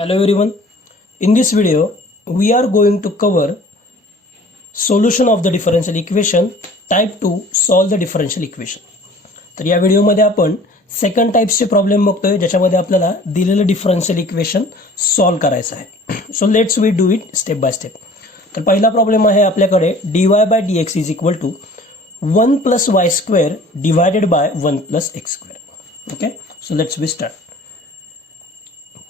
Hello everyone. In this video, we are going to cover solution of the differential equation type 2 solve the differential equation. तर या व्हिडिओमध्ये आपण second टाइप्सचे problem बघतोय ज्याच्यामध्ये आपल्याला दिलेलं डिफरन्शियल इक्वेशन सॉल्व करायचं आहे. So let's we do it step by step. तर पहिला प्रॉब्लेम आहे आपल्याकडे dy/dx is equal to 1 + y² divided by 1 + x². Okay, so let's we start.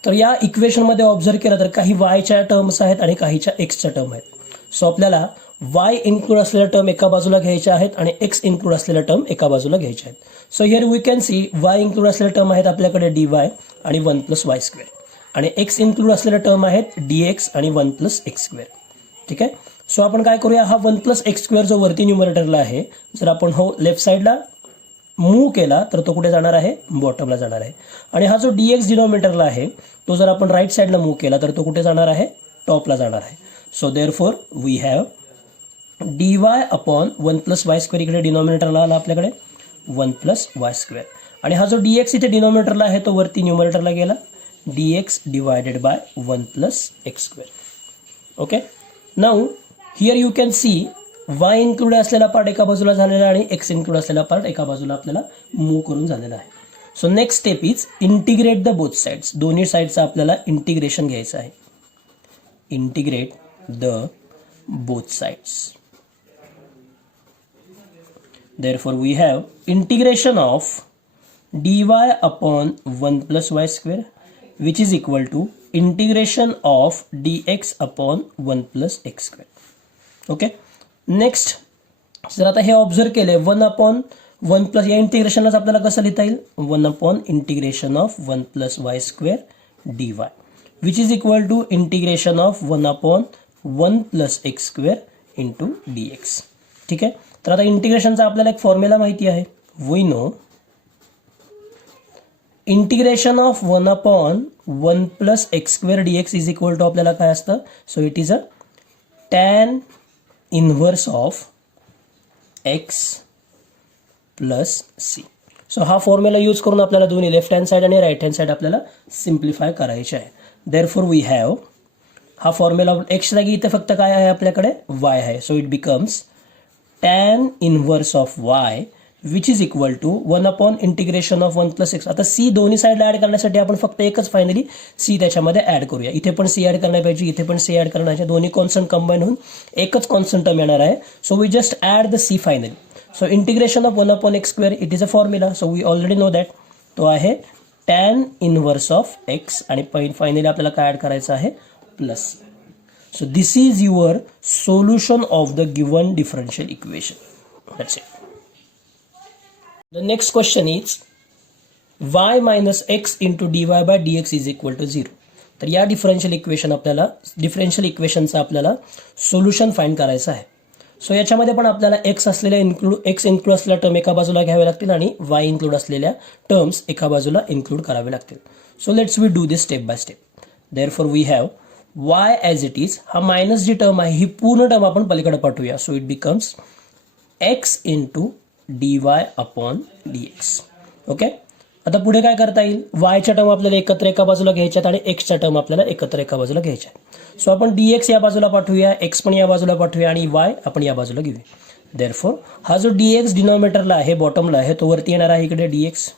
तर या इक्वेशनमध्ये ऑब्झर्व केलं तर काही वायच्या टर्म्स आहेत आणि काहीच्या एक्सच्या टर्म आहेत. सो आपल्याला वाय इन्क्लूड असलेल्या टर्म एका बाजूला घ्यायच्या आहेत आणि एक्स इन्क्लूड असलेल्या टर्म एका बाजूला घ्यायच्या आहेत. So here we can see y include असलेल्या टर्म आहेत आपल्याकडे dy आणि 1 + y² आणि एक्स इन्क्लूड असलेल्या टर्म आहेत dx आणि 1 + x². ठीक आहे. सो आपण काय करूया, हा 1 + x² जो वरती न्यूमरेटरला आहे, जर आपण हो लेफ्ट साईडला मूव्ह केला तर तो कुठे जाणार आहे, बॉटमला जाणार आहे. आणि हा जो dx डिनॉमिनेटरला आहे तो जर आपण राईट साईडला मूव्ह केला तर तो कुठे जाणार आहे, टॉपला जाणार आहे. So therefore we have dy upon 1 + y² इकडे डिनॉमिनेटरला आला आपल्याकडे 1 + y². आणि हा जो dx इथे डिनॉमिनेटरला आहे तो वरती न्यूमरेटरला गेला dx divided by 1 + x². Okay, now here you can see y include असलेला पार्ट एका बाजूला झालेला आणि एक्स इन्क्लूड असलेला पार्ट एका बाजूला आपल्याला मूव्ह करून झालेला आहे. So next step is integrate the both sides. दोन्ही साइडचं आपल्याला इंटिग्रेशन घ्यायचं आहे. Integrate the both sides. Therefore we have integration of dy upon 1 + y² which is equal to integration of dx upon 1 + x². Okay, next जर आता हे observe केले 1/1 या इंटिग्रेशनलाच आपल्याला कसं लिहिता येईल, integration of 1 + y² dy which is equal to integration of 1/1 + x² into dx. ठीक आहे. तर आता इंटिग्रेशनचा आपल्याला एक फॉर्म्युला माहिती आहे. We know integration of 1/1 + x² dx is equal to आपल्याला काय असतं, so it is a tan inverse of x + c. So हा फॉर्म्युला यूज करून आपल्याला दोन्ही लेफ्ट हँड साईड आणि राईट हँड साईड आपल्याला सिम्प्लिफाय करायचे आहे. देअरफॉर वी हॅव हा फॉर्म्युला x जागी इथे फक्त काय आहे आपल्याकडे y आहे. So it becomes tan inverse of y which is equal to integration of 1 + x. आता c दोन्ही साईडला ऍड करण्यासाठी आपण फक्त एकच फायनली c त्याच्यामध्ये ऍड करूया. इथे पण c ऍड करण्या पाहिजे, इथे पण c ऍड करण्याचे, दोन्ही कॉन्स्टंट कंबाईन होऊन एकच कॉन्स्टंट टर्म येणार आहे. So we just add the c finally. So integration of 1/x² it is a formula. So we already know that तो आहे tan इनव्हर्स ऑफ x आणि फायनली आपल्याला काय ऍड करायचं आहे, plus. So this is your solution of the given differential equation. That's it. The next question is y minus x into dy/dx is equal to 0. तर या differential इक्वेशनचा आपल्याला solution find करायचं आहे. सो याच्यामध्ये पण आपल्याला एक्स इन्क्लूड असलेल्या term एका बाजूला घ्यावे लागतील आणि वाय इन्क्लूड असलेल्या टर्म्स एका बाजूला इन्क्लूड करावे लागतील. So let's we do this step by step. Therefore we have y as it is, हा मायनस जी टर्म आहे ही पूर्ण टर्म आपण पलीकडे पाठवूया. So it becomes x into dy upon dx. Okay, आता पुढे काय करता येईल, yच्या टर्म आपल्याला एकत्र एका बाजूला घ्यायच्यात आणि एक्सच्या टर्म आपल्याला एकत्र एका बाजूला घ्यायच्या. सो आपण dx या बाजूला पाठवूया, x पण या बाजूला पाठवूया आणि y आपण या बाजूला घेऊया. देअरफॉर हा जो dx डिनॉमिनेटरला आहे, बॉटमला आहे, तो वरती येणार आहे इकडे dx.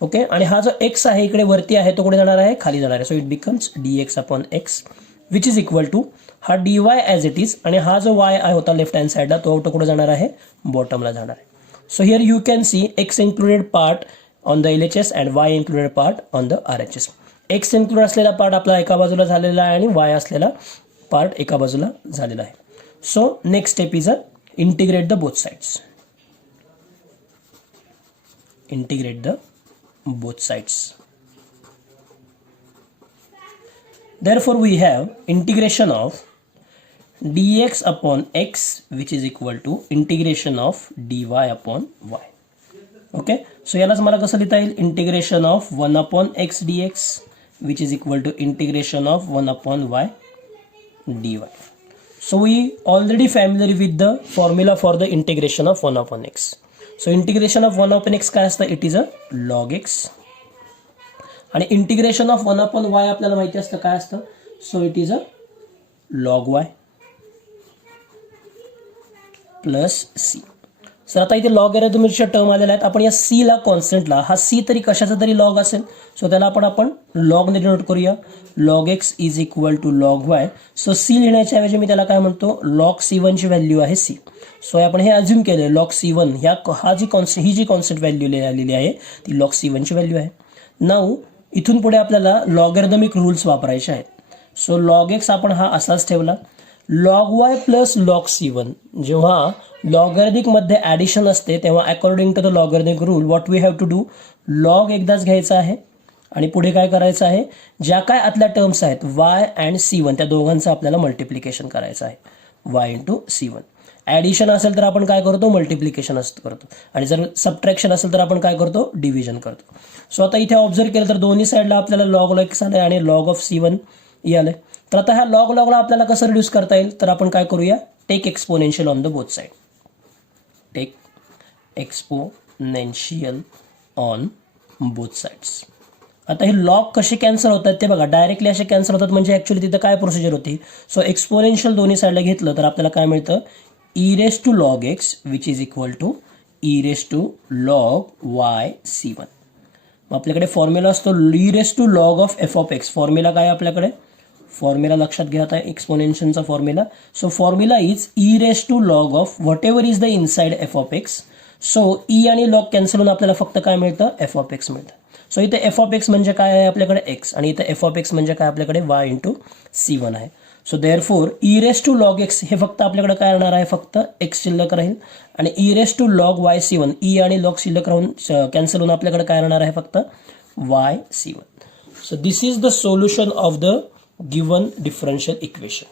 ओके, आणि हा जो x आहे इकडे वरती आहे तो कुठे जाणार आहे, खाली जाणार आहे. So it becomes dx upon x which is equal to हा dy ॲज इट इज आणि हा जो y आहे होता लेफ्ट हँड साईडला तो कुठे जाणार आहे, बॉटमला जाणार आहे. So here you can see x included part on the LHS and y included part on the RHS. x include असलेला पार्ट आपला एका बाजूला झालेला आहे आणि y असलेला पार्ट एका बाजूला झालेला आहे. So next step is a integrate the both sides. Integrate the both sides. Therefore we have integration of dx upon x which is equal to integration of dy upon y. Okay, so यालाच मला कसं लिहिता येईल, integration of 1/x dx which is equal to integration of 1/y dy. So we already familiar with the formula for the integration of 1/x. So integration of 1/x काय असतं, it is a log x आणि integration of 1/y आपल्याला माहिती असतं काय असतं, so it is a log y plus c. सर आता इथे लॉग लॉगॅरिथमिकच्या टर्म आलेल्या आहेत. आपण या सी ला कॉन्स्टंटला, हा सी तरी कशाचा तरी लॉग असेल, सो त्याला आपण लॉगने डिनोट करूया. Log x is equal to log y. So c लिहिण्याच्या ऐवजी मी त्याला काय म्हणतो, लॉग C1 ची व्हॅल्यू आहे सी. सो आपण हे अज्युम केलं लॉग C1 ही जी कॉन्स्टंट व्हॅल्यू लिहिलेली आहे ती लॉग C1 ची व्हॅल्यू आहे. नाऊ इथून पुढे आपल्याला लॉगॅरिथमिक रूल्स वापरायचे आहेत. सो लॉग एक्स आपण हा असाच ठेवला. Log Y plus log C1, जेव्हा लॉगॅरिथमिक मध्ये ॲडिशन असते तेव्हा according to the logarithmic rule what we have to do, log एकदाच घ्यायचा आहे आणि पुढे काय करायचं आहे, ज्या काय आतल्या टर्म्स आहेत y अँड C1 त्या दोघांचं आपल्याला मल्टिप्लिकेशन करायचं आहे, y इंटू C1. ॲडिशन असेल तर आपण काय करतो, मल्टिप्लिकेशन करतो, आणि जर सबट्रॅक्शन असेल तर आपण काय करतो, डिव्हिजन करतो. सो आता इथे ऑब्झर्व केलं तर दोन्ही साईडला आपल्याला लॉग एक्स आलं आणि लॉग ऑफ C1 आलं. तर आता ह्या लॉगला आपल्याला कसं रिड्यूस करता येईल, तर आपण काय करूया, take exponential on the both side. Take exponential on both sides. आता हे लॉग कसे कॅन्सल होतात ते बघा, डायरेक्टली असे कॅन्सल होतात, म्हणजे ॲक्च्युअली तिथं काय प्रोसिजर होती. सो एक्सपोनेन्शियल दोन्ही साईडला घेतलं तर आपल्याला काय मिळतं, e raise to log x which is equal to e raise to log y C1. मग आपल्याकडे फॉर्म्युला असतो e raise to log of f of x. Formula काय आपल्याकडे, फॉर्म्युला लक्षात घ्या आता एक्सपोनेन्शियलचा formula. So formula is e raise to log of whatever is the inside f of x. So e आणि लॉग कॅन्सल होऊन आपल्याला फक्त काय मिळतं, एफ ऑफ एक्स मिळतं. सो इथे एफ ऑफ एक्स म्हणजे काय आहे आपल्याकडे एक्स, आणि इथे एफ ऑफ एक्स म्हणजे काय आपल्याकडे वाय इंटू C1 आहे. So therefore e raise to log x हे फक्त आपल्याकडे काय राहणार आहे, फक्त एक्स शिल्लक राहील, आणि e raise to log y C1 e आणि लॉग शिल्लक राहून कॅन्सल होऊन आपल्याकडे काय राहणार आहे, फक्त y C1. So this is the solution of the given differential equation.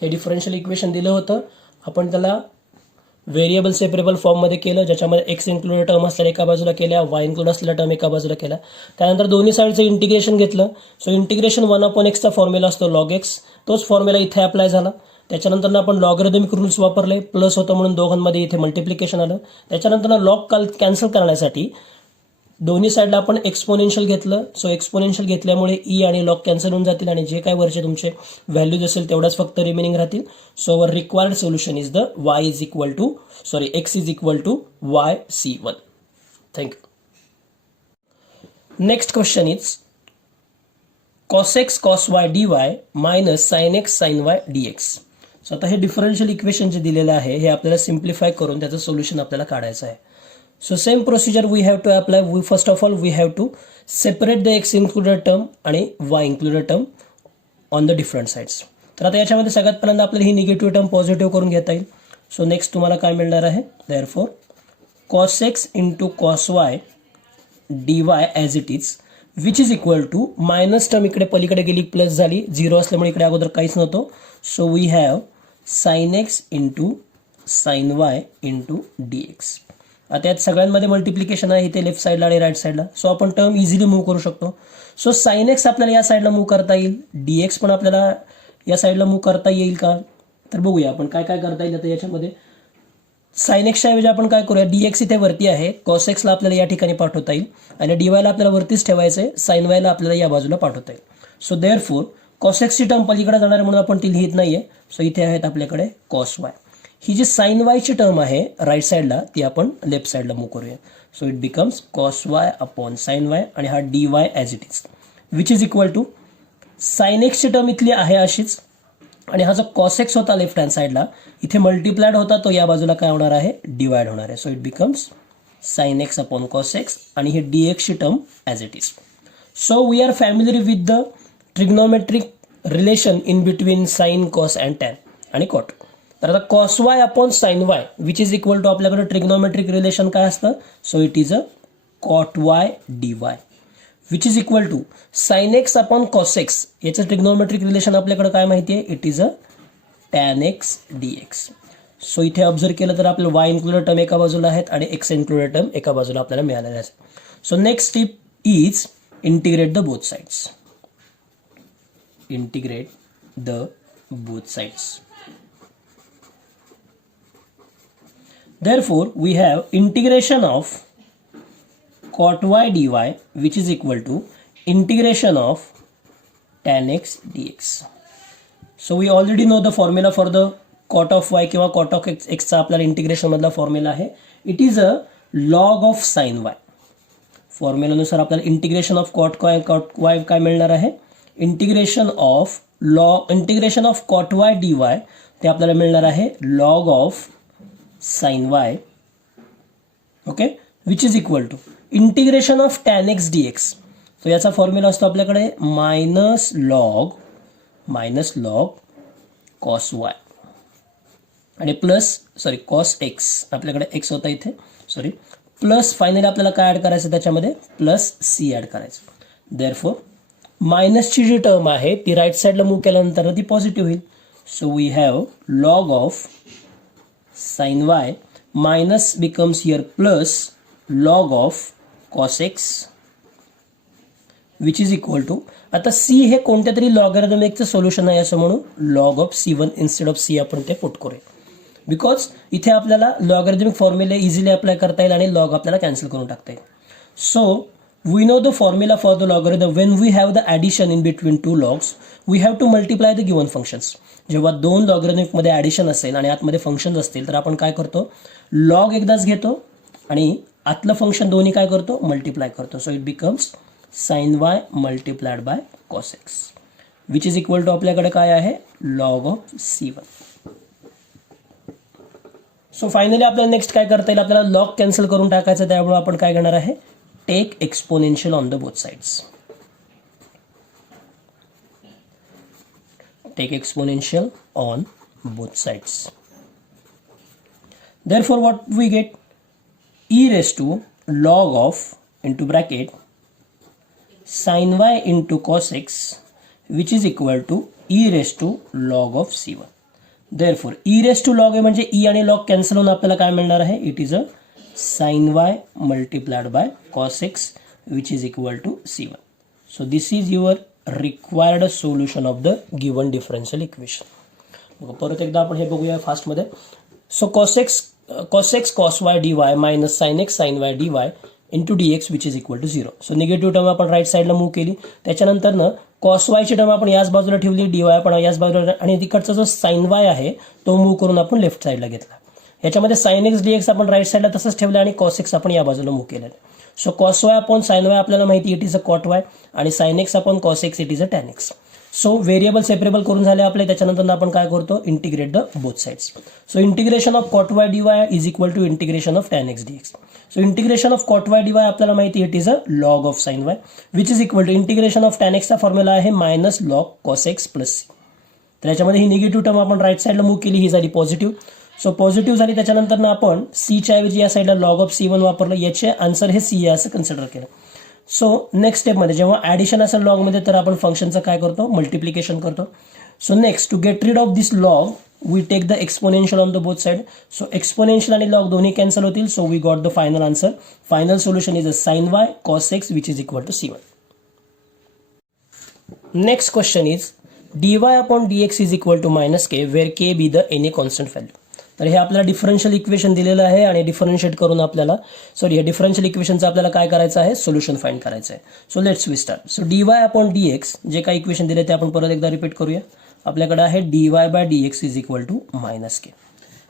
हे डिफरन्शियल इक्वेशन दिलं होतं, आपण त्याला व्हेरिएबल सेपरेबल फॉर्ममध्ये केलं, ज्याच्यामध्ये एक्स इन्क्लुडेड टर्म असलेल्या एका बाजूला केल्या, वाय इन्क्लूड असलेल्या टर्म एका बाजूला केल्या. त्यानंतर दोन्ही साईडचं इंटिग्रेशन घेतलं. सो इंटिग्रेशन 1/x फॉर्म्युला असतो लॉग एक्स, तोच फॉर्म्युला इथे अप्लाय झाला. त्याच्यानंतर आपण लॉगॅरिथमिक रूल्स वापरले, प्लस होतं म्हणून दोघांमध्ये इथे मल्टिप्लिकेशन आलं. त्याच्यानंतर लॉग कॅन्सल करण्यासाठी दोन्ही साईडला आपण एक्सपोनेन्शियल घेतलं. सो एक्सपोनेन्शियल घेतल्यामुळे ई आणि लॉग कॅन्सल होऊन जातील, आणि जे काय वरचे तुमचे व्हॅल्यूज असेल तेवढाच फक्त रिमेनिंग राहतील. So our required solution is the x is equal to y C1. Thank you. Next question is cos x cos y dy minus sin x sin y dx. So आता हे डिफरन्शियल इक्वेशन जे दिलेलं आहे हे आपल्याला simplify करून त्याचं solution आपल्याला काढायचं आहे. So same procedure we have to apply. First of all we have to separate the x included term आणि y included term on the different sides. तर आता याच्यामध्ये सगळ्यात पहिल्यांदा आपल्याला ही निगेटिव्ह टर्म पॉझिटिव्ह करून घेता येईल. सो नेक्स्ट तुम्हाला काय मिळणार आहे, therefore cos x into cos y dy as it is which is equal to minus term इकडे पलीकडे गेली प्लस झाली, झिरो असल्यामुळे इकडे अगोदर काहीच नव्हतं. So we have sin x into sin y into dx. आता यात सगळ्यांमध्ये मल्टिप्लिकेशन आहे इथे लेफ्ट साईडला आणि राईट साईडला. सो आपण टर्म इझिली मूव्ह करू शकतो. सो साइन एक्स आपल्याला या साईडला मूव्ह करता येईल, dx पण आपल्याला या साईडला मूव्ह करता येईल का, तर बघूया आपण काय काय करता येईल. आता याच्यामध्ये साइन एक्सच्या ऐवजी आपण काय करूया, dx इथे वरती आहे, cos x ला आपल्याला या ठिकाणी पाठवता येईल, आणि dy ला आपल्याला वरतीच ठेवायचं आहे, sin y ला आपल्याला या बाजूला पाठवता येईल. सो देअरफोर cos x ची टर्म पलीकडे जाणार म्हणून आपण ती लिहित नाहीये. सो इथे आहेत आपल्याकडे cos y. ही जी साइन वाय ची टर्म आहे राईट साईडला ती आपण लेफ्ट साईडला मूव्ह करूया. So it becomes cos y upon sin y, आणि हा dy as it is which is equal to sine x ची टर्म इथली आहे अशीच, आणि हा जो cos x होता लेफ्ट हँड साईडला इथे मल्टिप्लाइड होता, तो या बाजूला काय होणार आहे, डिवाइड होणार आहे. So it becomes sine x upon cos x, आणि हे dx ची term as it is. So we are familiar with the trigonometric relation in between sine, cos and tan आणि कॉट. तर आता cos y upon sin y which is equal to आपल्याकडे trigonometric relation काय असतं, so it is a cot y dy which is equal to sin x upon cos x. याचं trigonometric relation आपल्याकडे काय माहिती आहे, it is a tan x dx. So इथे observe केलं तर आपलं y इन्क्लुडेड टर्म एका बाजूला आहेत आणि x इन्क्लुडेड टर्म एका बाजूला आपल्याला मिळालेल्या आहेत. So next step is integrate the both sides. Integrate the both sides. Therefore, we have integration of cot y dy which is equal to integration of tan x dx. So we already know the formula for the cot of y किंवा cot of x चा आपल्याला integration मधला formula आहे. It is a log of sine y. फॉर्म्युलानुसार आपल्याला integration of cot y काय मिळणार आहे, integration of cot y d y ते आपल्याला मिळणार आहे log of sine y. Okay, which is equal to integration of tan x d x. तो याचा फॉर्म्युला असतो आपल्याकडे मायनस लॉग कॉस वाय आणि कॉस एक्स. आपल्याकडे एक्स होता इथे, प्लस फायनली आपल्याला काय ऍड करायचं त्याच्यामध्ये, प्लस सी ऍड करायचं. देअरफॉर मायनसची जी टर्म आहे ती राईट साईडला मूव्ह केल्यानंतर ती पॉझिटिव्ह होईल. So we have log of sine y minus becomes here plus log of cos x which is equal to, आता सी हे कोणत्या तरी लॉगॅरिथमिकचं सोल्युशन आहे असं म्हणून log of C1 instead of c आपण ते पुट करूया. बिकॉज इथे आपल्याला लॉगॅरिथमिक फॉर्म्युले इझिली अप्लाय करता येईल आणि लॉग आपल्याला कॅन्सल करून टाकता येईल. So we know the formula for the logarithm when we have the addition in between two logs we have to multiply the given functions. जेव्हा दोन लॉगॅरिथमिकमध्ये ॲडिशन असेल आणि आतमध्ये फंक्शन्स असतील तर आपण काय करतो, लॉग एकदाच घेतो आणि आतलं फंक्शन दोन्ही काय करतो, मल्टिप्लाय करतो. So it becomes sine y multiplied by cos x which is equal to आपल्याकडे काय आहे, log of C1. So finally आपल्याला नेक्स्ट काय करता येईल, आपल्याला लॉग कॅन्सल करून टाकायचं. त्यामुळे आपण काय करणार आहे, take exponential on the both sides. Take exponential on both sides. Therefore what we get, e raised to log of into bracket sin y into cos x which is equal to e raised to log of C1. Therefore e raised to log म्हणजे e आणि log cancel होऊन आपल्याला काय मिळणार आहे, it is a sin y multiplied by cos x which is equal to C1. So this is your required solution of the given differential equation. परत एकदा आपण हे बघूया फास्ट मध्ये. So cos x cos y dy minus sin x sin y dy into d x which is equal to 0. So negative term आपण right साईडला move केली. त्याच्यानंतर कॉस वायची टर्म आपण याच बाजूला ठेवली, डी वाय आपण याच बाजूला, आणि तिकडचा जो साइन वाय आहे तो मूव्ह करून आपण लेफ्ट साईडला घेतला. याच्यामध्ये साइन एक्स डी एक्स आपण राईट साईडला तसंच ठेवलं आणि कॉस एक्स आपण या बाजूला मूव्ह केलं. So cos y upon sine y आपल्याला माहिती it is a cot y आणि sine x upon cos x it is a tan x. So variable separable करून झाले आपले. त्याच्यानंतर आपण काय करतो, integrate the both sides. So integration of cot y d y is equal to integration of tan x d x. So integration of cot y d y आपल्याला माहिती it is a log of sine y which is equal to integration of tan एक्सचा formula आहे minus log cos x plus c. तर याच्यामध्ये ही negative term आपण right साईडला move केली, ही झाली पॉझिटिव्ह. सो पॉझिटिव्ह झाली. त्याच्यानंतर आपण सीच्या ऐवजी या साईडला लॉग ऑफ C1 वापरलं. याचे आन्सर हे सी आहे असं कन्सिडर केलं. सो नेक्स्ट स्टेपमध्ये जेव्हा ॲडिशन असेल लॉगमध्ये तर आपण फंक्शनचं काय करतो, मल्टिप्लिकेशन करतो. So next to get rid of this log we take the exponential on the both side. So exponential आणि लॉग दोन्ही कॅन्सल होतील. So we got the final answer. Final solution is a sine y cos x which is equal to C1. Next question is dy upon dx is equal to minus k where k be the any constant value. तर हे आपल्याला differential equation दिलेलं आहे आणि differentiate करून आपल्याला हे differential इक्वेशनचं आपल्याला काय करायचं आहे, सोल्युशन फाइंड करायचं आहे. So let's we start. So dy upon dx जे काही इक्वेशन दिले ते आपण परत एकदा रिपीट करूया. आपल्याकडे आहे dy by dx is equal to minus k.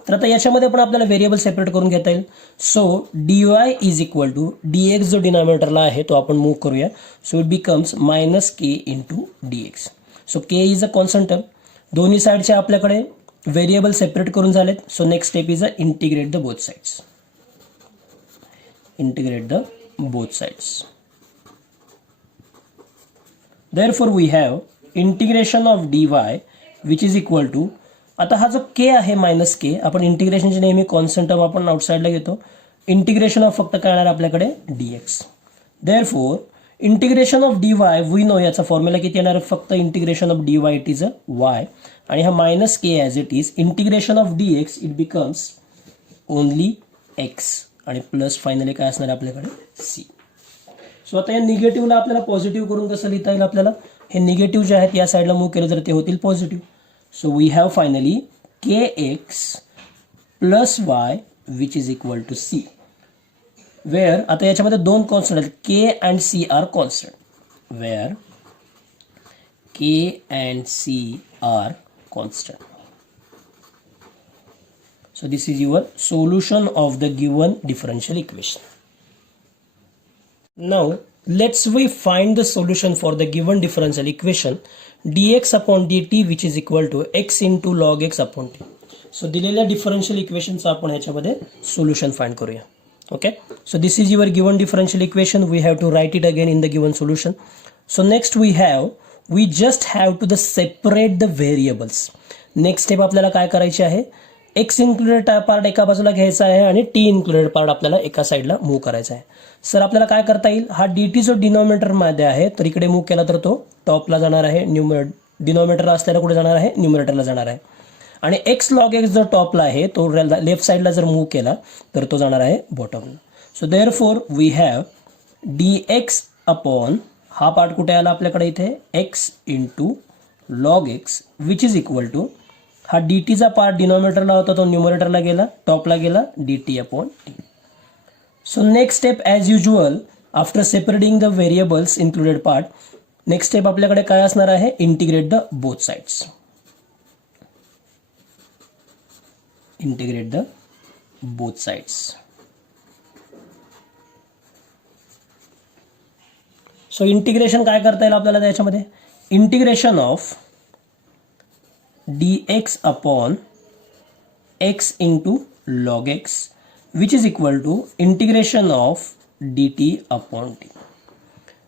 तर आता याच्यामध्ये पण आपल्याला व्हेरिएबल सेपरेट करून घेता येईल. So dy is equal to dx जो डिनॉमिनेटरला आहे तो आपण मूव्ह करूया. So it becomes minus k into dx. So k is a constant term. दोन्ही साईडचे आपल्याकडे व्हेरिएबल सेपरेट करून झालेत. So next step is a integrate the both sides. Integrate the both sides. Therefore we have integration of dy which is equal to, आता हा जो के आहे minus K, आपण इंटिग्रेशनची नेहमी कॉन्स्टंट टर्म आपण आउटसाइडला घेतो. इंटिग्रेशन ऑफ फक्त काय येणार आपल्याकडे dx. Therefore integration of dy we know याचा फॉर्म्युला किती येणार, फक्त integration of dy it is a y आणि हा minus k as it is. Integration of dx it becomes only x आणि प्लस फायनली काय असणार आपल्याकडे c. सो आता या निगेटिव्हला आपल्याला पॉझिटिव्ह करून कसं लिहिता येईल, आपल्याला हे निगेटिव्ह जे आहेत या साईडला मूव्ह केलं तर ते होतील positive. So we have finally kx plus y which is equal to c. Where आता याच्यामध्ये दोन कॉन्स्टंट आहेत, k and c are constant. Where k and c are constant. So this is your solution of the given differential equation. Now let's we find the solution for the given differential equation dx upon dt which is equal to x into log x upon t. So दिलेल्या differential equation चा आपण ह्याच्यामध्ये solution find करूया. Okay. So this is your given differential equation. We have to write it again in the given solution. So next we just have to separate the variables. Next step आपल्याला काय करायची आहे, x included part एका बाजूला घ्यायचा आहे आणि T included part आपल्याला एका साईडला मूव्ह करायचा आहे. सर आपल्याला काय करता येईल, हा डी टी जो डिनॉमिनेटरमध्ये आहे तर इकडे मूव्ह केला तर तो टॉपला जाणार आहे, डिनॉमिनेटरला असल्याला कुठे जाणार आहे, न्यूमरेटरला जाणार आहे. आणि एक्स लॉग एक्स जो टॉपला आहे तो लेफ्ट साईडला जर मूव्ह केला तर तो जाणार आहे बॉटमला. So therefore we have d x upon हा पार्ट कुठे आला आपल्याकडे इथे, x into log x which is equal to हा डी टीचा पार्ट डिनॉमिनेटरला होता तो न्यूमरेटरला गेला, टॉपला गेला, d t upon t. So next step as usual after separating the variables included part, next step आपल्याकडे काय असणार आहे, integrate the both sides. Integrate the both sides. So integration काय करता येईल आपल्याला त्याच्यामध्ये, integration of dx upon x into log x which is equal to integration of dt upon t.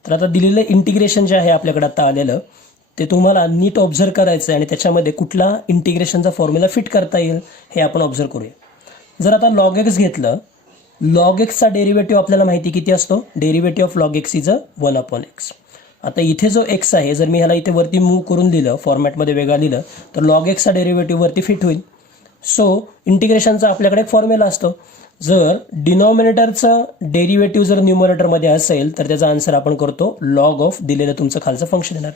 तर आता दिलेलं इंटिग्रेशन जे आहे आपल्याकडे आता आलेलं ते तुम्हाला नीट ऑब्झर्व करायचं आहे आणि त्याच्यामध्ये कुठला इंटिग्रेशनचा फॉर्म्युला फिट करता येईल हे आपण ऑब्झर्व करूया. जर आता log x घेतलं, log x चा डेरिव्हेटिव्ह आपल्याला माहिती किती असतो, derivative of log x is 1 upon x. आता इथे जो x आहे जर मी ह्याला इथे वरती मूव्ह करून दिलं, फॉर्मॅटमध्ये वेगळा लिहिलं तर log x चा डेरिव्हेटिव्ह वरती फिट होईल. सो इंटिग्रेशनचा आपल्याकडे एक फॉर्म्युला असतो, जर डिनॉमिनेटरचं डेरिव्हेटिव्ह जर न्यूमरेटरमध्ये असेल तर त्याचा आन्सर आपण करतो लॉग ऑफ दिलेलं तुमचं खालचं फंक्शन येणार.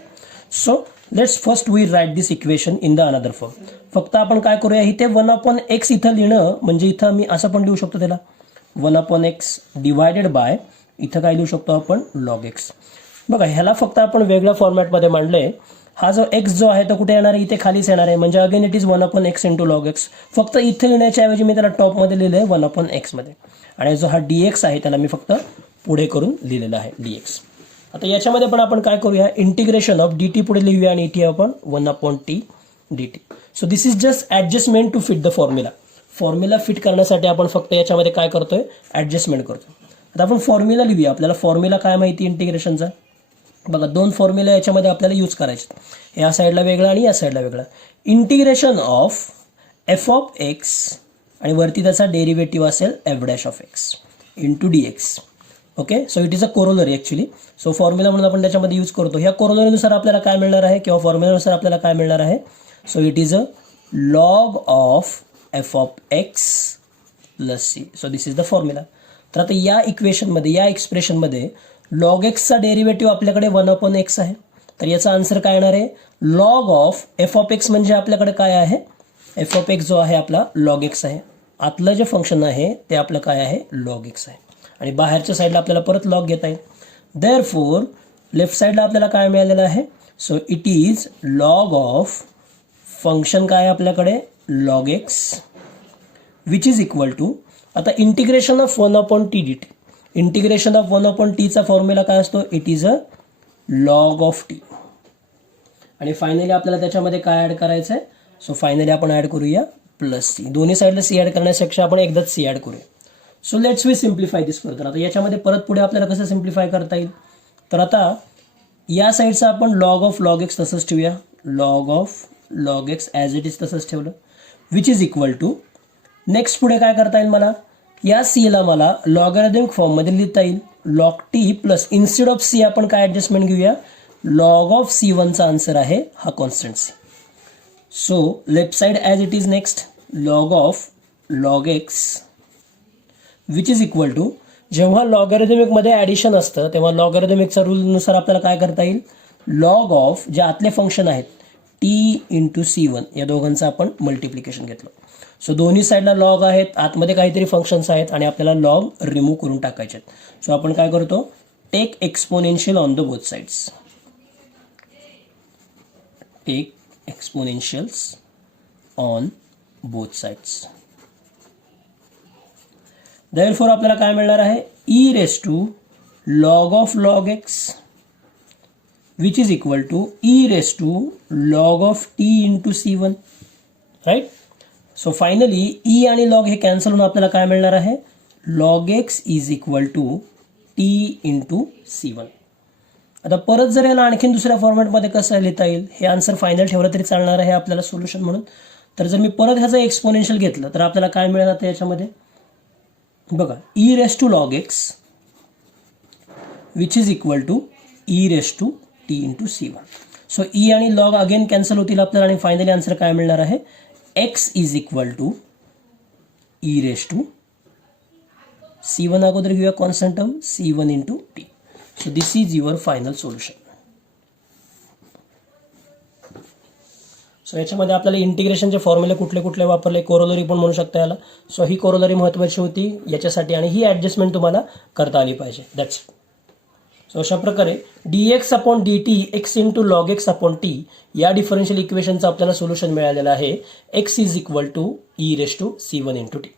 So let's first we write this equation in the another form. फक्त आपण काय करूया, इथे 1 upon x इथं लिहिणं म्हणजे इथं मी असं पण लिहू शकतो त्याला 1 upon x डिवायडेड बाय इथं काय लिहू शकतो आपण लॉग एक्स. बघा ह्याला फक्त आपण वेगळ्या फॉर्मॅटमध्ये मांडलंय. हा जो एक्स जो आहे तो कुठे येणार आहे, इथे खालीच येणार आहे, म्हणजे again it is 1 upon x into log x. फक्त इथे लिहिण्याच्या ऐवजी मी त्याला टॉपमध्ये लिहिलं आहे 1 upon x मध्ये, आणि जो हा डी एक्स आहे त्याला मी फक्त पुढे करून लिहिलेला आहे डी एक्स. आता याच्यामध्ये पण आपण काय करूया, इंटिग्रेशन ऑफ डी टी पुढे लिहूया आणि इथे आपण 1 upon t d t. So this is just adjustment to fit the formula. Formula fit करण्यासाठी आपण फक्त याच्यामध्ये काय करतोय, ॲडजस्टमेंट करतो. आता आपण फॉर्म्युला लिहूया. आपल्याला फॉर्म्युला काय माहिती इंटिग्रेशनचा, बघा दोन फॉर्म्युला याच्यामध्ये आपल्याला यूज करायचे, या साईडला वेगळा आणि या साईडला वेगळा. Integration of f of x आणि वरती त्याचा डेरिव्हेटिव्ह असेल F dash of x into d x. Okay, so it is a corollary actually. So formula म्हणून आपण त्याच्यामध्ये यूज करतो. ह्या कोरोलरीनुसार आपल्याला काय मिळणार आहे किंवा फॉर्म्युलानुसार आपल्याला काय मिळणार आहे, so it is a log of f of x plus c. So this is the formula. तर आता या इक्वेशनमध्ये या एक्सप्रेशनमध्ये लॉग एक्सचा डेरिव्हेटिव्ह आपल्याकडे 1 upon x आहे, तर याचा आन्सर काय येणार आहे, log of f of x म्हणजे आपल्याकडे काय आहे, एफ ऑफ एक्स जो आहे आपला लॉग एक्स आहे. आतलं जे फंक्शन आहे ते आपलं काय आहे, लॉग एक्स आहे, आणि बाहेरच्या साईडला आपल्याला परत लॉग घेता येईल. देअरफॉर लेफ्ट साईडला आपल्याला काय मिळालेलं आहे, so it is log of function काय आहे आपल्याकडे, log x which is equal to, आता integration of 1 upon t dt. Integration of 1 upon t चा फॉर्म्युला काय असतो, it is a log of t. आणि फायनली आपल्याला त्याच्यामध्ये काय ॲड करायचं आहे, सो फायनली आपण ॲड करूया प्लस सी. दोन्ही साईडला सी ॲड करण्यापेक्षा आपण एकदाच सी ॲड करूया. So let's we simplify this further. आता याच्यामध्ये परत पुढे आपल्याला कसं सिम्प्लिफाय करता येईल, तर आता या साईडचा आपण लॉग ऑफ लॉग एक्स तसंच ठेवूया, log of log x as it is तसंच ठेवलं, which is equal to, next पुढे काय करता येईल मला, या सीला मला लॉगॅरिथमिक फॉर्ममध्ये लिहिता येईल log t plus instead of c आपण काय ॲडजस्टमेंट घेऊया, लॉग ऑफ C1चा आन्सर आहे हा constant c. So left side as it is, next log of log x which is equal to, जेव्हा लॉगॅरिथमिकमध्ये ॲडिशन असतं तेव्हा लॉगॅरिथमिकच्या रूलनुसार आपल्याला काय करता येईल, लॉग ऑफ जे आतले फंक्शन आहेत टी इंटू C1 या दोघांचं आपण मल्टिप्लिकेशन घेतलं. सो दोन्ही साईडला लॉग आहेत, आतमध्ये काहीतरी फंक्शन्स आहेत आणि आपल्याला लॉग रिमूव्ह करून टाकायचे आहेत. सो आपण काय करतो, take exponential on the both sides. Take exponentials on both sides. Therefore आपल्याला काय मिळणार आहे, e raise to log of log x which is equal to e raise to log of t into C1. Right. So finally e आणि log हे cancel होऊन आपल्याला काय मिळणार आहे, log x is equal to t into C1. आता परत जर याला आणखीन दुसऱ्या फॉर्मॅटमध्ये कसं लिहिता येईल, हे आन्सर फायनल ठेवलं तरी चालणार आहे आपल्याला सोल्युशन म्हणून. तर जर मी परत ह्याचं एक्सपोनेन्शियल घेतलं तर आपल्याला काय मिळेल आता याच्यामध्ये बघा, e raise to log x which is equal to e raise to t into C1. So e आणि लॉग अगेन कॅन्सल होतील आपल्याला आणि फायनली आन्सर काय मिळणार आहे, x is equal to e raise to C1 अगोदर घेऊया constant term C1 into t. So this is your final solution. सो याच्यामध्ये आपल्याला इंटिग्रेशनचे फॉर्म्युले कुठले कुठले वापरले, कोरोलरी पण म्हणू शकता याला. सो ही कोरोलरी महत्त्वाची होती याच्यासाठी आणि ही ॲडजस्टमेंट तुम्हाला करता आली पाहिजे. That's it. सो अशा प्रकारे dx अपॉन dt x into log x upon t या डिफरन्शियल इक्वेशनचं आपल्याला सोल्युशन मिळालेलं आहे. x is equal to e raise to C1 into T.